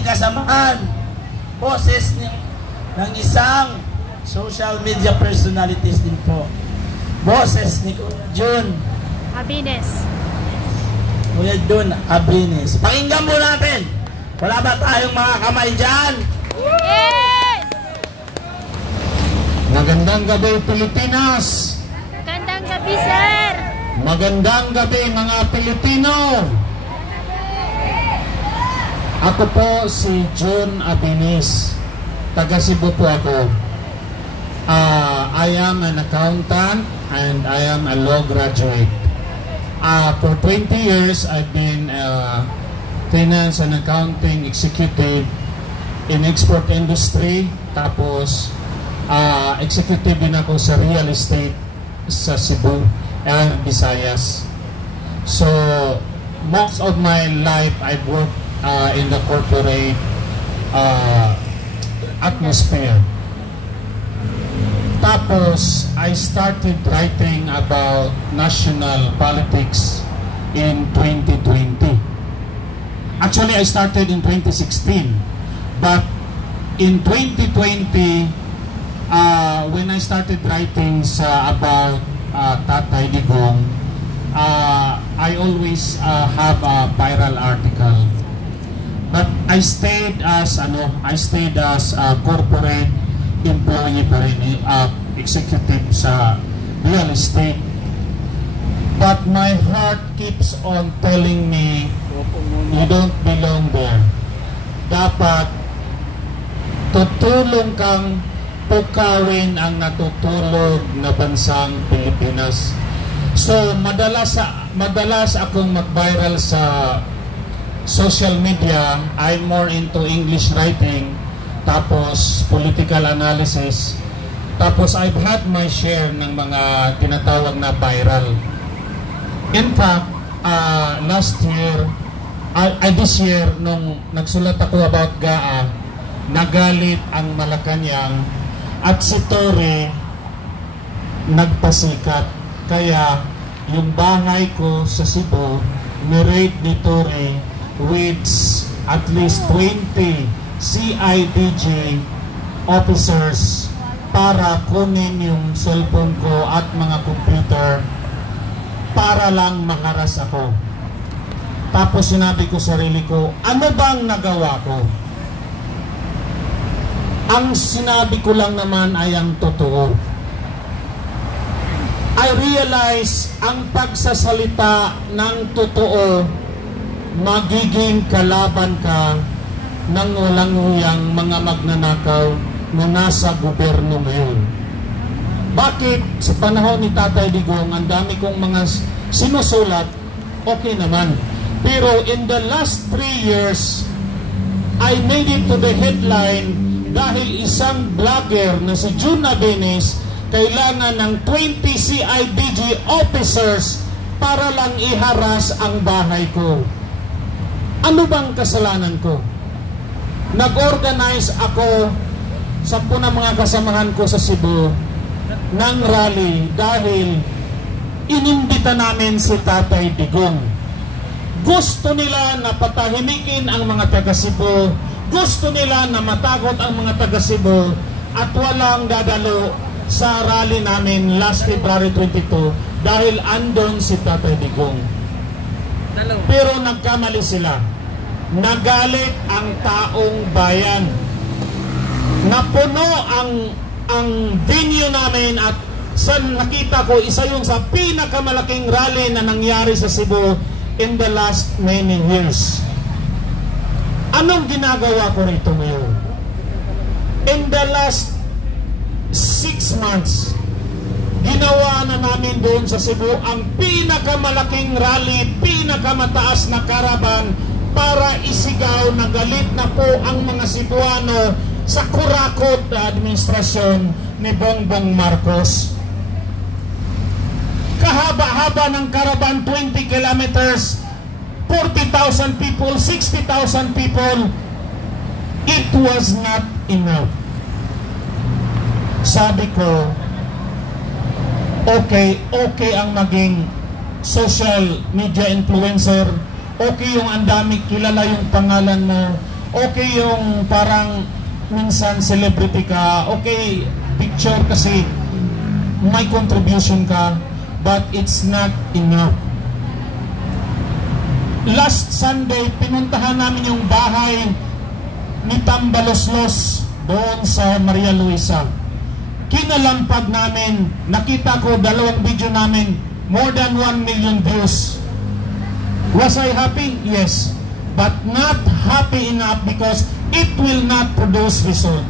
ating kasamahan, boses ng isang social media personalities din po. Boses ni Jun Abines. Kuya Jun Abines. Pakinggan mo natin. Wala ba tayong mga kamay dyan? Yes! Magandang gabi, Pilipinas! Magandang gabi, sir! Magandang gabi, mga Pilipino! Ako po si Jun Abines. Taga Cebu po ako. I am an accountant and I am a law graduate. For 20 years, I've been finance and accounting executive in export industry. Tapos, executive din ako sa real estate sa Cebu and Visayas. So, most of my life, I've worked in the corporate atmosphere. Tapos, I started writing about national politics in 2020. Actually, I started in 2016. But in 2020, when I started writing about Tatay Digong, I always have a viral article. But I stayed as a corporate employee pa rin, executive sa real estate. But my heart keeps on telling me, you don't belong there. Dapat tutulong kang pukawin ang natutulog na bansang Pilipinas. So madalas akong mag-viral sa social media. I'm more into English writing, tapos political analysis, tapos I've had my share ng mga tinatawag na viral. In fact, this year, nung nagsulat ako about GAA, nagalit ang Malacanang at si Torre nagpasikat. Kaya yung bahay ko sa Cebu, nirate ni Torre with at least 20 CIDG officers para kunin yung cellphone ko at mga computer para lang makaras ako. Tapos sinabi ko sa sarili ko, ano bang nagawa ko? Ang sinabi ko lang naman ay ang totoo. I realize ang pagsasalita ng totoo, magiging kalaban ka ng walang huyang mga magnanakaw na nasa gobyerno ngayon. Bakit? Sa panahon ni Tatay Digong, ang dami kong mga sinusulat, okay naman. Pero in the last 3 years, I made it to the headline dahil isang vlogger na si Jun Abines kailangan ng 20 CIDG officers para lang iharas ang bahay ko. Ano bang kasalanan ko? Nag-organize ako sa ng mga kasamahan ko sa Cebu ng rally dahil inimbita namin si Tatay Digong. Gusto nila na patahimikin ang mga taga Cebu, gusto nila na matakot ang mga taga Cebu at walang dadalo sa rally namin last February 22 dahil andon si Tatay Digong. Pero nagkamali sila. Nagalit ang taong bayan. Napuno ang venue namin at sa nakita ko, isa yung sa pinakamalaking rally na nangyari sa Cebu in the last many years. Anong ginagawa ko rito ngayon? In the last 6 months, ginawa na namin doon sa Cebu ang pinakamalaking rally, pinakamataas na karaban para isigaw na galit na po ang mga Cebuano sa kurakot na administrasyon ni Bongbong Marcos. Kahaba-haba ng karaban, 20 kilometers, 40,000 people, 60,000 people. It was not enough. Sabi ko, okay ang maging social media influencer, okay yung ang dami, kilala yung pangalan mo, okay yung parang minsan celebrity ka, okay, picture kasi may contribution ka, but it's not enough. Last Sunday, pinuntahan namin yung bahay ni Tambaloslos doon sa Maria Luisa. Kinalampag namin, nakita ko 2 video namin, more than 1 million views. Was I happy? Yes. But not happy enough because it will not produce result.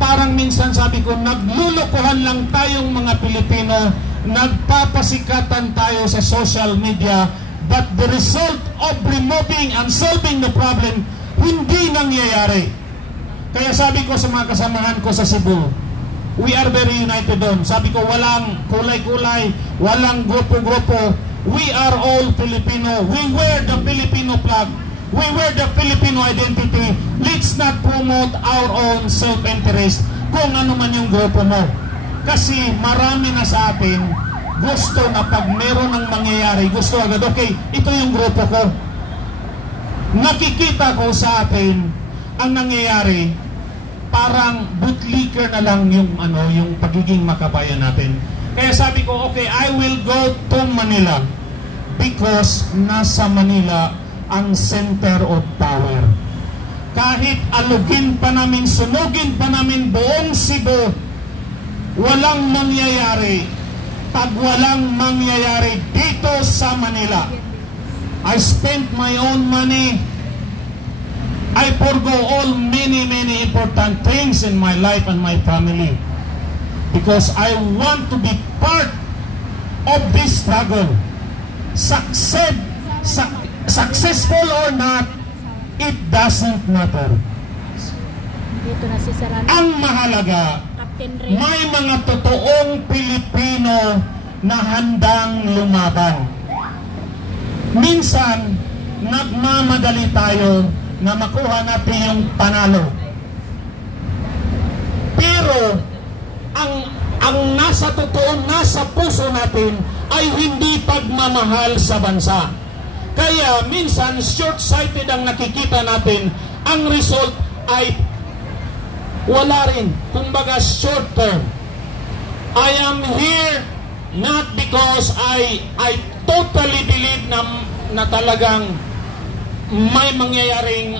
Parang minsan sabi ko, naglulukuhan lang tayong mga Pilipino, nagpapasikatan tayo sa social media, but the result of removing and solving the problem, hindi nangyayari. Kaya sabi ko sa mga kasamahan ko sa Cebu, we are very united doon. Sabi ko, walang kulay-kulay, walang grupo-grupo. We are all Filipino. We wear the Filipino flag. We wear the Filipino identity. Let's not promote our own self-interest kung ano man yung grupo mo. Kasi marami na sa atin gusto na pag meron ng mangyayari, gusto agad, okay, ito yung grupo ko. Nakikita ko sa atin ang nangyayari, parang bootlicker na lang yung yung pagiging makabayan natin. Kaya sabi ko, okay, I will go to Manila because nasa Manila ang center of power. Kahit alugin pa namin, sunugin pa namin buong Cebu, walang mangyayari pag walang mangyayari dito sa Manila. I spent my own money. I forgo all many important things in my life and my family because I want to be part of this struggle. Successful or not, it doesn't matter. Dito na si Sarano. Ang mahalaga, may mga totoong Pilipino na handang lumaban. Minsan, nagmamadali tayo na makuha natin yung panalo. Pero, ang nasa totoong, nasa puso natin ay hindi pagmamahal sa bansa. Kaya minsan short-sighted ang nakikita natin, ang result ay wala rin. Kumbaga short term. I am here not because I totally believe na talagang may mangyayaring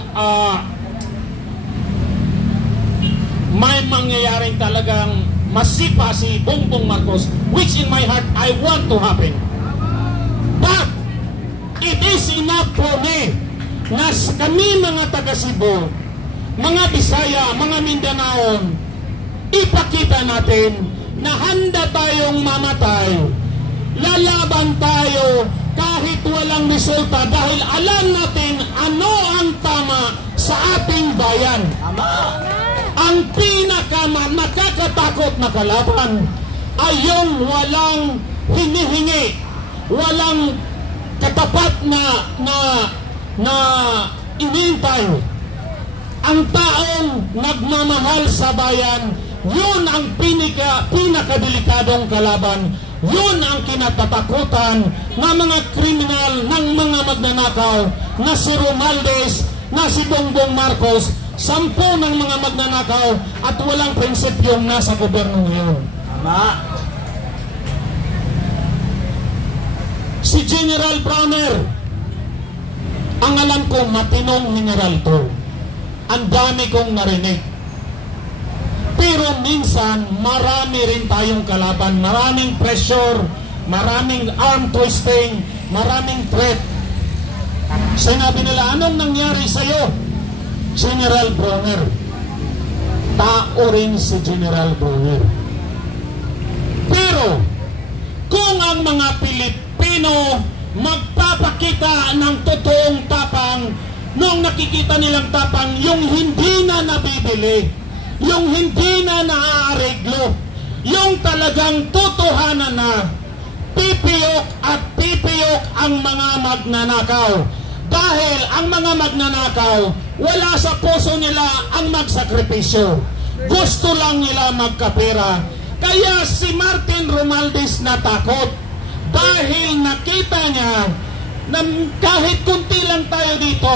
talagang masipa si Bongbong Marcos, which in my heart I want to happen. But it is enough for me na kami mga taga Cebu, mga Bisaya, mga Mindanaon, ipakita natin na handa tayong mamatay, lalaban tayo kahit walang resulta dahil alam natin ano ang tama sa ating bayan. Ang nakakatakot na kalaban ay yung walang hinihingi, walang katapat na inintay. Ang taong nagmamahal sa bayan, yun ang pinakadelikadong kalaban. Yun ang kinatatakutan ng mga kriminal, ng mga magnanakaw na si Romualdez, na si Bongbong Marcos, 10 ng mga magnanakaw at walang prinsipyong nasa gobyerno ngayon. Tama. Si General Browner, ang alam ko matinong general to. Ang dami kong narinig. Pero minsan, marami rin tayong kalaban, maraming pressure, maraming arm twisting, maraming threat. Sinabi nila, anong nangyari sa'yo? General Browner. Tao rin si General Browner. Pero, kung ang mga Pilipino magpapakita ng totoong tapang, nung nakikita nilang tapang, yung hindi na nabibili, yung hindi na naaareglo, yung talagang totohanan na pipiyok at pipiyok ang mga magnanakaw. Dahil ang mga magnanakaw, wala sa puso nila ang magsakripisyo. Gusto lang nila magkapera. Kaya si Martin Romualdez natakot dahil nakita niya na kahit kunti lang tayo dito,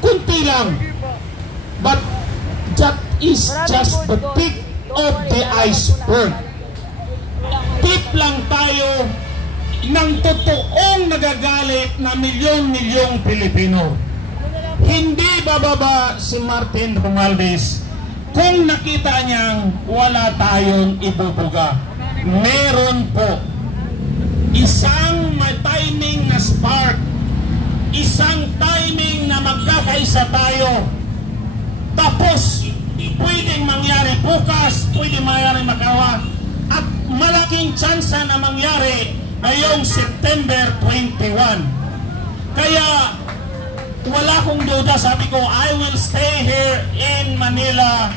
kunti lang, is just the tip of the iceberg. Tip lang tayo ng totoong nagagalit na milyon-milyong Pilipino. Hindi bababa si Martin Romualdez kung nakita niyang wala tayong ibubuga. Meron po isang timing na spark, isang timing na magkakaisa tayo. Tapos pwedeng mangyari bukas, pwedeng mangyari makawa, at malaking tsansa na mangyari ngayong September 21. Kaya wala akong duda, sabi ko, I will stay here in Manila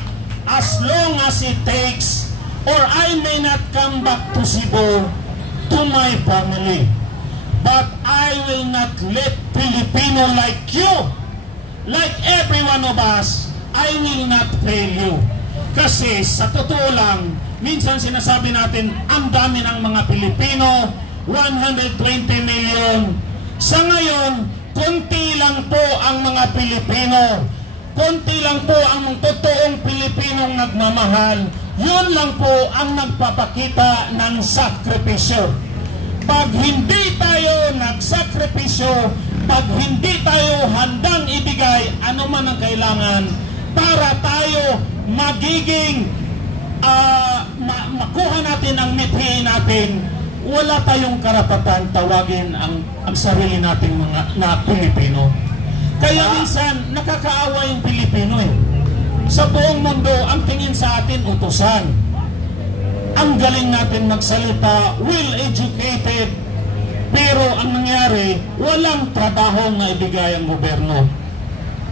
as long as it takes, or I may not come back to Cebu to my family. But I will not let Filipino like you, like every one of us, I will not fail you. Kasi sa totoo lang, minsan sinasabi natin, ang dami ng mga Pilipino, 120 million. Sa ngayon, konti lang po ang mga Pilipino. Konti lang po ang totoong Pilipinong nagmamahal. Yun lang po ang nagpapakita ng sakripisyo. Pag hindi tayo nagsakripisyo, pag hindi tayo handang ibigay anuman ang kailangan para tayo magiging makuha natin ang mithi natin, wala tayong karapatan tawagin ang sarili nating mga na Pilipino. Kaya minsan nakakaawa yung Pilipino eh. Sa buong mundo ang tingin sa atin utusan. Ang galing natin magsalita, well-educated, pero ang nangyari, walang trabaho na ibigay ang gobyerno.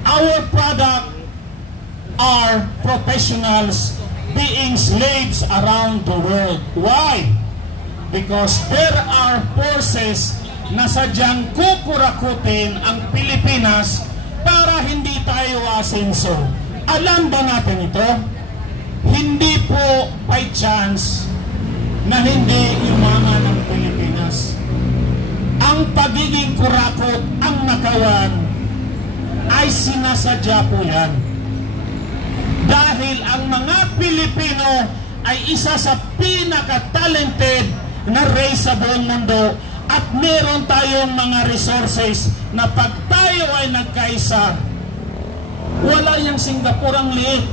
Our product are professionals being slaves around the world. Why? Because there are forces na sadyang kukurakutin ang Pilipinas para hindi tayo asenso. Alam ba natin ito? Hindi po by chance na hindi yumaman ang Pilipinas. Ang pagiging kurakot, ang nakawan, ay sinasadya po yan. Dahil ang mga Pilipino ay isa sa pinaka-talented na race sa buong mundo, at meron tayong mga resources na pag tayo ay nagkaisa, wala yung Singapore ang liit.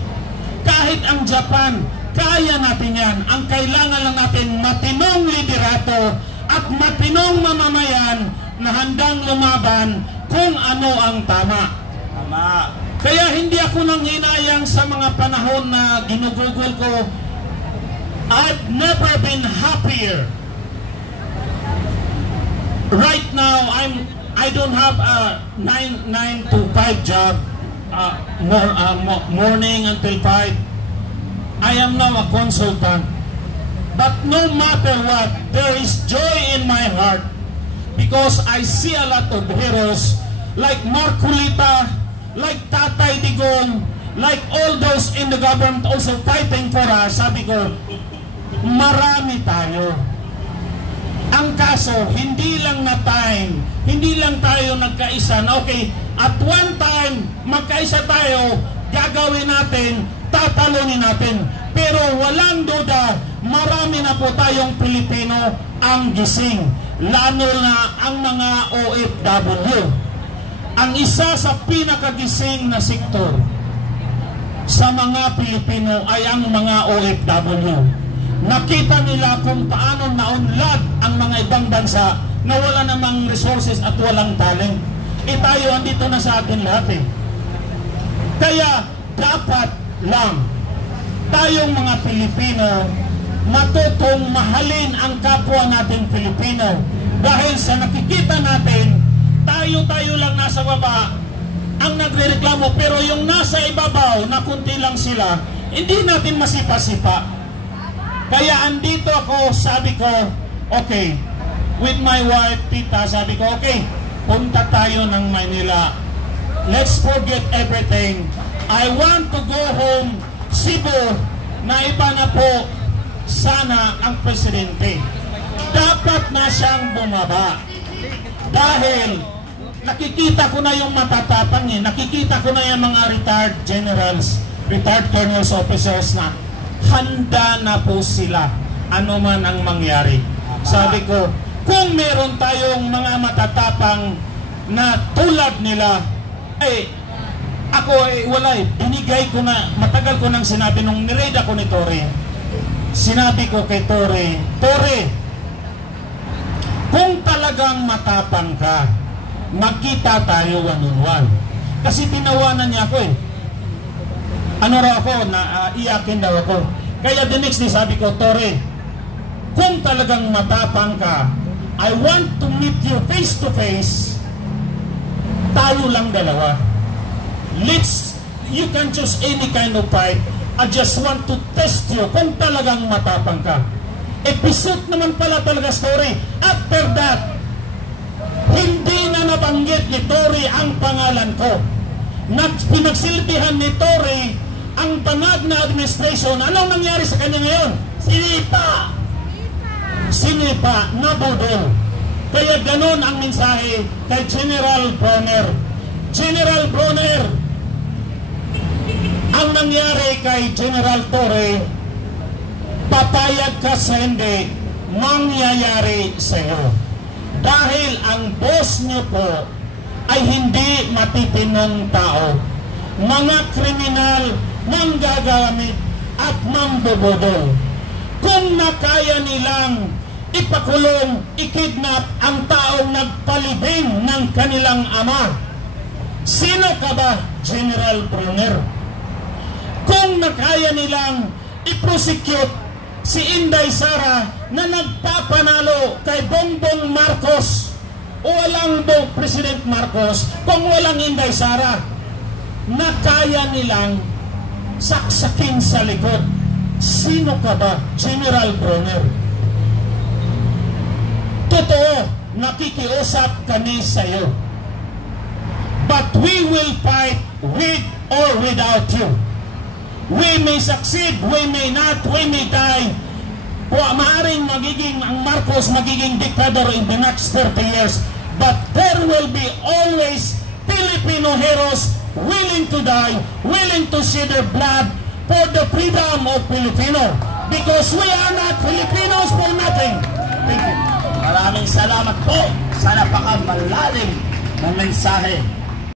Kahit ang Japan, kaya natin yan. Ang kailangan lang natin matinong liderato at matinong mamamayan na handang lumaban kung ano ang tama. Tama. Kaya hindi ako nang hinayang sa mga panahon na ginugugol ko. I've never been happier. Right now, I don't have a 9 to 5 job, morning until 5. I am now a consultant. But no matter what, there is joy in my heart because I see a lot of heroes like Marculita, like Tatay Digong, like all those in the government also fighting for us. Sabi ko, marami tayo. Ang kaso, hindi lang na time, hindi lang tayo nagkaisa na okay, at one time, magkaisa tayo, gagawin natin, tatalunin natin. Pero walang duda, marami na po tayong Pilipino ang gising, lalo na ang mga OFW. Ang isa sa pinakagising na sektor sa mga Pilipino ay ang mga OFW. Nakita nila kung paano naunlad ang mga ibang bansa na wala namang resources at walang talent. Tayo andito na sa atin lahat eh. Kaya dapat lang tayong mga Pilipino matutong mahalin ang kapwa natin Pilipino. Dahil sa nakikita natin, tayo lang nasa baba ang nagrereklamo, pero yung nasa ibabaw na kunti lang sila, hindi natin masipa-sipa. Kaya andito ako, sabi ko, okay, with my wife, tita, sabi ko, okay, punta tayo ng Manila. Let's forget everything. I want to go home, Cebu, na iba na po sana ang presidente. Dapat na siyang bumaba. Dahil nakikita ko na yung matatapang eh. Nakikita ko na yung mga retired generals retired colonels, officers na handa na po sila ano man ang mangyari. Sabi ko, kung meron tayong mga matatapang na tulad nila, ako wala binigay ko na, matagal ko nang sinabi nung nireda ko ni Tore. Sinabi ko kay Tore, kung talagang matapang ka, magkita tayo one-on-one. Kasi tinawanan niya ako Ano raw ako, iyakin daw ako. Kaya the next day sabi ko, Tore, kung talagang matapang ka, I want to meet you face to face. Tayo lang dalawa. You can choose any kind of fight. I just want to test you kung talagang matapang ka. Episode naman pala talaga story. After that, hindi na nabanggit ni Tore ang pangalan ko. Pinagsilbihan ni Tore ang bangag na administration. Anong nangyari sa kanya ngayon? Sinipa, nabudol. Kaya ganun ang mensahe kay General Bronner. General Bronner, ang nangyari kay General Tore, papayag ka sa hindi, mangyayari sa iyo. Dahil ang boss niyo po ay hindi matitinong tao. Mga kriminal, manggagamit at mambubudol. Kung nakaya nilang ipakulong, ikidnap ang taong nagpalibing ng kanilang ama, sino ka ba, General Bronner? Kung nakaya nilang i-prosecute si Inday Sara na nagpapanalo kay Bongbong Marcos, o walang President Marcos, kung walang Inday Sara, nakaya nilang saksakin sa likod, sino ka ba, General Bronner? Totoo, nakikiusap kami sa iyo. But we will fight with or without you. We may succeed, we may not, we may die. Maaring ang Marcos magiging dictator in the next 30 years. But there will be always Filipino heroes willing to die, willing to shed their blood for the freedom of Filipino. Because we are not Filipinos for nothing. Thank you. Maraming salamat po sa napakamalalim ng mensahe